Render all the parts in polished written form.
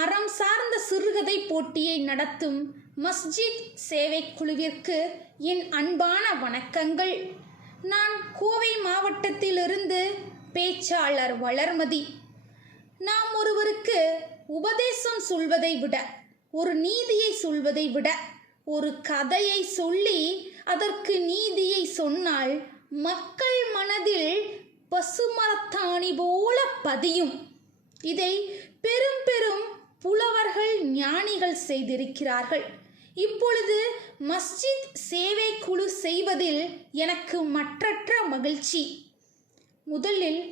அறம் சார்ந்த சிறுகதை போட்டியை நடத்தும் மஸ்ஜித் சேவை குழுவிற்கு என் அன்பான வணக்கங்கள். நான் கோவை மாவட்டத்திலிருந்து பேச்சாளர் வளர்மதி. நாம் ஒருவருக்கு உபதேசம் சொல்வதை விட, ஒரு நீதியை சொல்வதை விட, ஒரு கதையை சொல்லி அதற்கு நீதியை சொன்னால் மக்கள் மனதில் பசுமரத்தாணி போல பதியும். இதை பெரும் பெரும் புலவர்கள், ஞானிகள் செய்திருக்கிறார்கள். இப்பொழுது மஸ்ஜித் சேவை குழு செய்வதில் எனக்கு மற்றற்ற மகிழ்ச்சி. முதலில்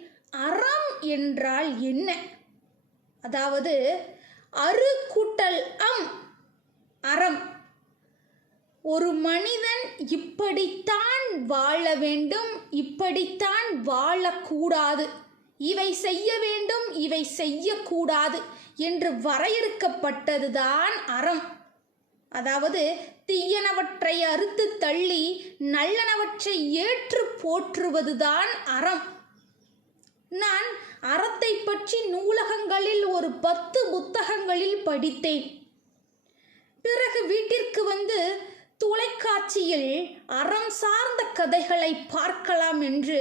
அறம் என்றால் என்ன? அதாவது அரு கூட்டல் அறம். ஒரு மனிதன் இப்படித்தான் வாழ வேண்டும், இப்படித்தான் வாழக்கூடாது, இவை செய்ய வேண்டும், இவை செய்யக்கூடாது என்று வரையறுக்கப்பட்டதுதான் அறம். அதாவது தீயனவற்றை அறுத்து தள்ளி நல்லனவற்றை ஏற்று போற்றுவதுதான் அறம். நான் அறத்தை பற்றி நூலகங்களில் ஒரு 10 புத்தகங்களில் படித்தேன். பிறகு வீட்டிற்கு வந்து தொலைக்காட்சியில் அறம் சார்ந்த கதைகளை பார்க்கலாம் என்று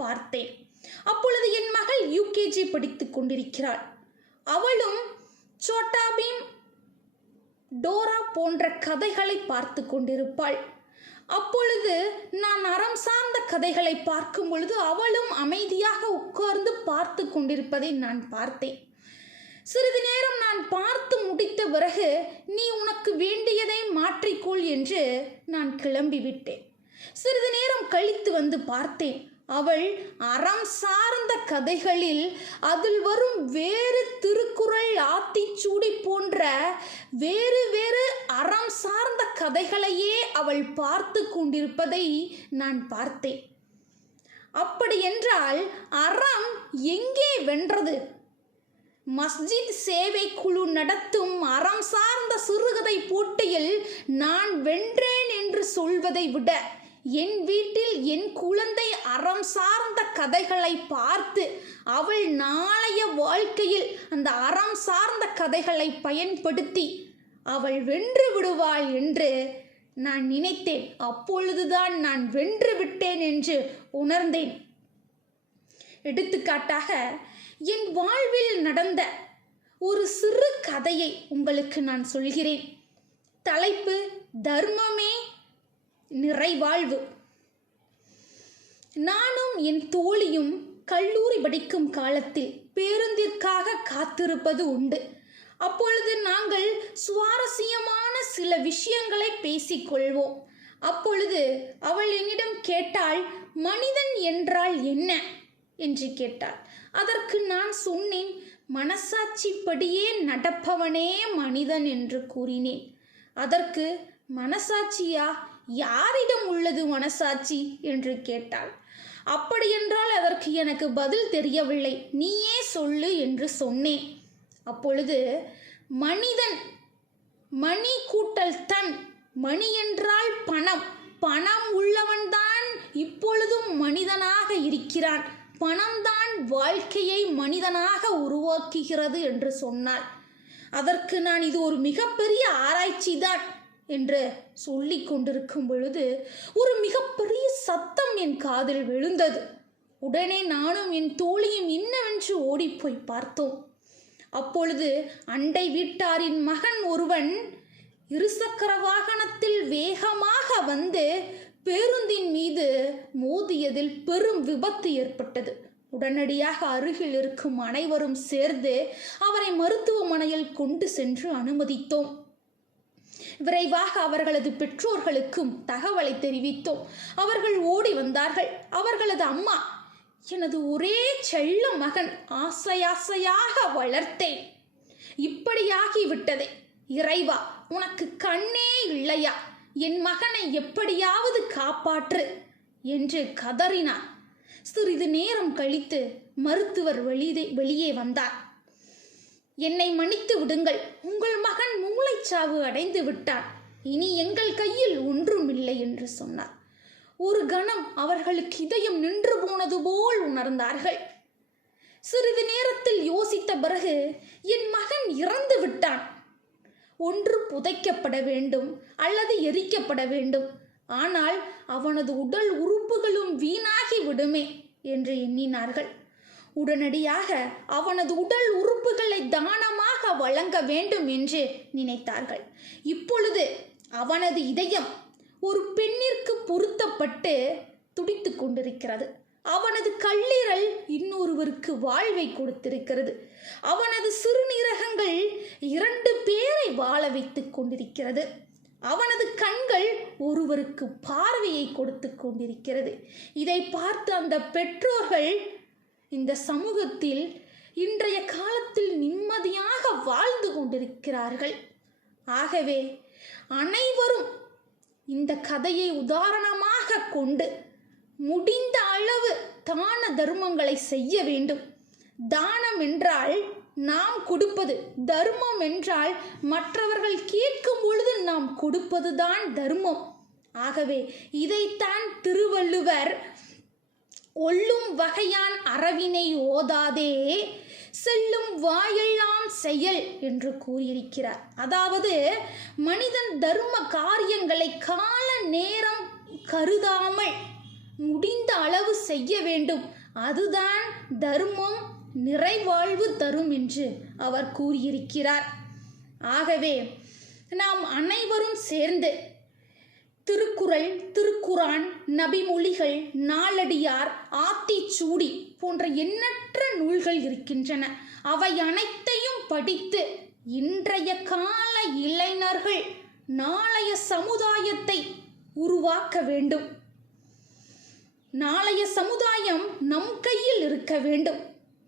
பார்த்தேன். அப்பொழுது என் மகள் யூகேஜி படித்துக் கொண்டிருக்கிறாள். அவளும் சோட்டா பீம், டோரா போன்ற கதைகளை பார்த்து கொண்டிருப்பாள். அப்பொழுது நான் அறம் சார்ந்த கதைகளை பார்க்கும் பொழுது அவளும் அமைதியாக உட்கார்ந்து பார்த்து கொண்டிருப்பதை நான் பார்த்தேன். சிறிது நேரம் நான் பார்த்து முடித்த பிறகு, நீ உனக்கு வேண்டியதை மாற்றிக்கொள் என்று நான் கிளம்பிவிட்டேன். சிறிது நேரம் கழித்து வந்து பார்த்தேன். அவள் அறம் சார்ந்த கதைகளில் அதில் வரும் வேறு திருக்குறள், ஆத்திச்சூடி போன்ற வேறு வேறு அறம் சார்ந்த கதைகளையே அவள் பார்த்து கொண்டிருப்பதை நான் பார்த்தேன். அப்படியென்றால் அறம் எங்கே வென்றது? மஸ்ஜித் சேவை குழு நடத்தும் அறம் சார்ந்த சிறுகதை போட்டியில் நான் வென்றேன் என்று சொல்வதை விட, என் வீட்டில் என் குழந்தை அறம் சார்ந்த கதைகளை பார்த்து அவள் நாளைய வாழ்க்கையில் அந்த அறம் சார்ந்த கதைகளை பயன்படுத்தி அவள் வென்று விடுவாள் என்று நான் நினைத்தேன். அப்பொழுதுதான் நான் வென்று விட்டேன் என்று உணர்ந்தேன். எடுத்துக்காட்டாக, என் வாழ்வில் நடந்த ஒரு சிறு கதையை உங்களுக்கு நான் சொல்கிறேன். தலைப்பு தர்மமே நிறைவாழ்வு. நானும் என் தோழியும் கல்லூரி படிக்கும் காலத்தில் பேருந்திற்காக காத்திருப்பது உண்டு. அப்பொழுது நாங்கள் சுவாரஸ்யமான சில விஷயங்களை பேசிக்கொள்வோம். அப்பொழுது அவள் என்னிடம் கேட்டாள், மனிதன் என்றால் என்ன என்று கேட்டாள். அதற்கு நான் சொன்னேன், மனசாட்சிப்படியே நடப்பவனே மனிதன் என்று கூறினேன். அதற்கு, மனசாட்சியா? யாரிடம் உள்ளது மனசாட்சி என்று கேட்டாள். அப்படியென்றால் அதற்கு எனக்கு பதில் தெரியவில்லை, நீயே சொல்லு என்று சொன்னேன். அப்பொழுது, மனிதன், மணி கூட்டல் தன், மணி என்றால் பணம், பணம் உள்ளவன்தான் இப்பொழுதும் மனிதனாக இருக்கிறான், பணம்தான் வாழ்க்கையை மனிதனாக உருவாக்குகிறது என்று சொன்னாள். அதற்கு நான், இது ஒரு மிகப்பெரிய ஆராய்ச்சி தான் என்று சொல்லி கொண்டிருக்கும் பொழுது ஒரு மிகப்பெரிய சத்தம் என் காதில் விழுந்தது. உடனே நானும் என் தோழியும் என்னவென்று ஓடிப்போய் பார்த்தோம். அப்பொழுது அண்டை வீட்டாரின் மகன் ஒருவன் இருசக்கர வாகனத்தில் வேகமாக வந்து பேருந்தின் மீது மோதியதில் பெரும் விபத்து ஏற்பட்டது. உடனடியாக அருகில் இருக்கும் அனைவரும் சேர்ந்து அவரை மருத்துவமனையில் கொண்டு சென்று அனுமதித்தோம். விரைவாக அவர்களது பெற்றோர்களுக்கும் தகவலை தெரிவித்தோம். அவர்கள் ஓடி வந்தார்கள். அவர்களது அம்மா, எனது ஒரே செல்ல மகன், ஆசையாக வளர்த்தேன், இப்படியாகிவிட்டதே, இறைவா உனக்கு கண்ணே இல்லையா? என் மகனை எப்படியாவது காப்பாற்று என்று கதறினார். சிறிது நேரம் கழித்து மருத்துவர் வெளியே வந்தார். என்னை மன்னித்து விடுங்கள், உங்கள் மகன் மூளைச்சாவு அடைந்து விட்டான், இனி எங்கள் கையில் ஒன்றுமில்லை என்று சொன்னார். ஒரு கணம் அவர்களுக்கு இதயம் நின்று போனது போல் உணர்ந்தார்கள். சிறிது நேரத்தில் யோசித்த பிறகு, என் மகன் இறந்து விட்டான். ஒன்று புதைக்கப்பட வேண்டும் அல்லது எரிக்கப்பட வேண்டும். ஆனால் அவனது உடல் உறுப்புகளும் வீணாகி விடுமே என்று எண்ணினார்கள். உடனடியாக அவனது உடல் உறுப்புகளை தானமாக வழங்க வேண்டும் என்று நினைத்தார்கள். இப்பொழுது அவனது இதயம் ஒரு பெண்ணிற்கு பொருத்தப்பட்டு துடித்து கொண்டிருக்கிறது. அவனது கல்லீரல் இன்னொருவருக்கு வாழ்வை கொடுத்திருக்கிறது. அவனது சிறுநீரகங்கள் 2 பேரை வாழ வைத்துக் கொண்டிருக்கிறது. அவனது கண்கள் ஒருவருக்கு பார்வையை கொடுத்து கொண்டிருக்கிறது. இதை பார்த்து அந்த பெற்றோர்கள் இந்த சமூகத்தில் இன்றைய காலத்தில் நிம்மதியாக வாழ்ந்து கொண்டிருக்கிறார்கள். ஆகவே அனைவரும் இந்த கதையை உதாரணமாக கொண்டு முடிந்த அளவு தான தர்மங்களை செய்ய வேண்டும். தானம் என்றால் நாம் கொடுப்பது, தர்மம் என்றால் மற்றவர்கள் கேட்கும் பொழுது நாம் கொடுப்பதுதான் தர்மம். ஆகவே இதைத்தான் திருவள்ளுவர் ஒல்லும் வகையான் அறவினை ஓதாதே செல்லும் வாயெல்லாம் செயல் என்று கூறியிருக்கிறார். அதாவது மனிதன் தர்ம காரியங்களை கால நேரம் கருதாமல் முடிந்த அளவு செய்ய வேண்டும். அதுதான் தர்மம் நிறைவாழ்வு தரும் என்று அவர் கூறியிருக்கிறார். ஆகவே நாம் அனைவரும் சேர்ந்து திருக்குறள், திருக்குரான், நபிமொழிகள், நாலடியார், ஆத்திச்சூடி போன்ற எண்ணற்ற நூல்கள் இருக்கின்றன. அவை அனைத்தையும் படித்து இன்றைய கால இளைஞர்கள் நாளைய சமுதாயத்தை உருவாக்க வேண்டும். நாளைய சமுதாயம் நம் கையில் இருக்க வேண்டும்.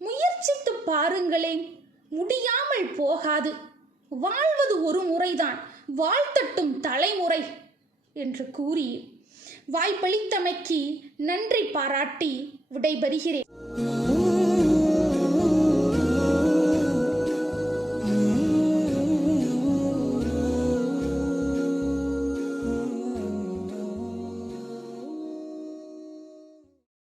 முயற்சித்து பாருங்களேன், முடியாமல் போகாது. வாழ்வது ஒரு முறைதான், வாழ்த்தட்டும் தலைமுறை என்று கூறி வாய்ப்பளித்தமைக்கு நன்றி பாராட்டி விடைபெறுகிறேன்.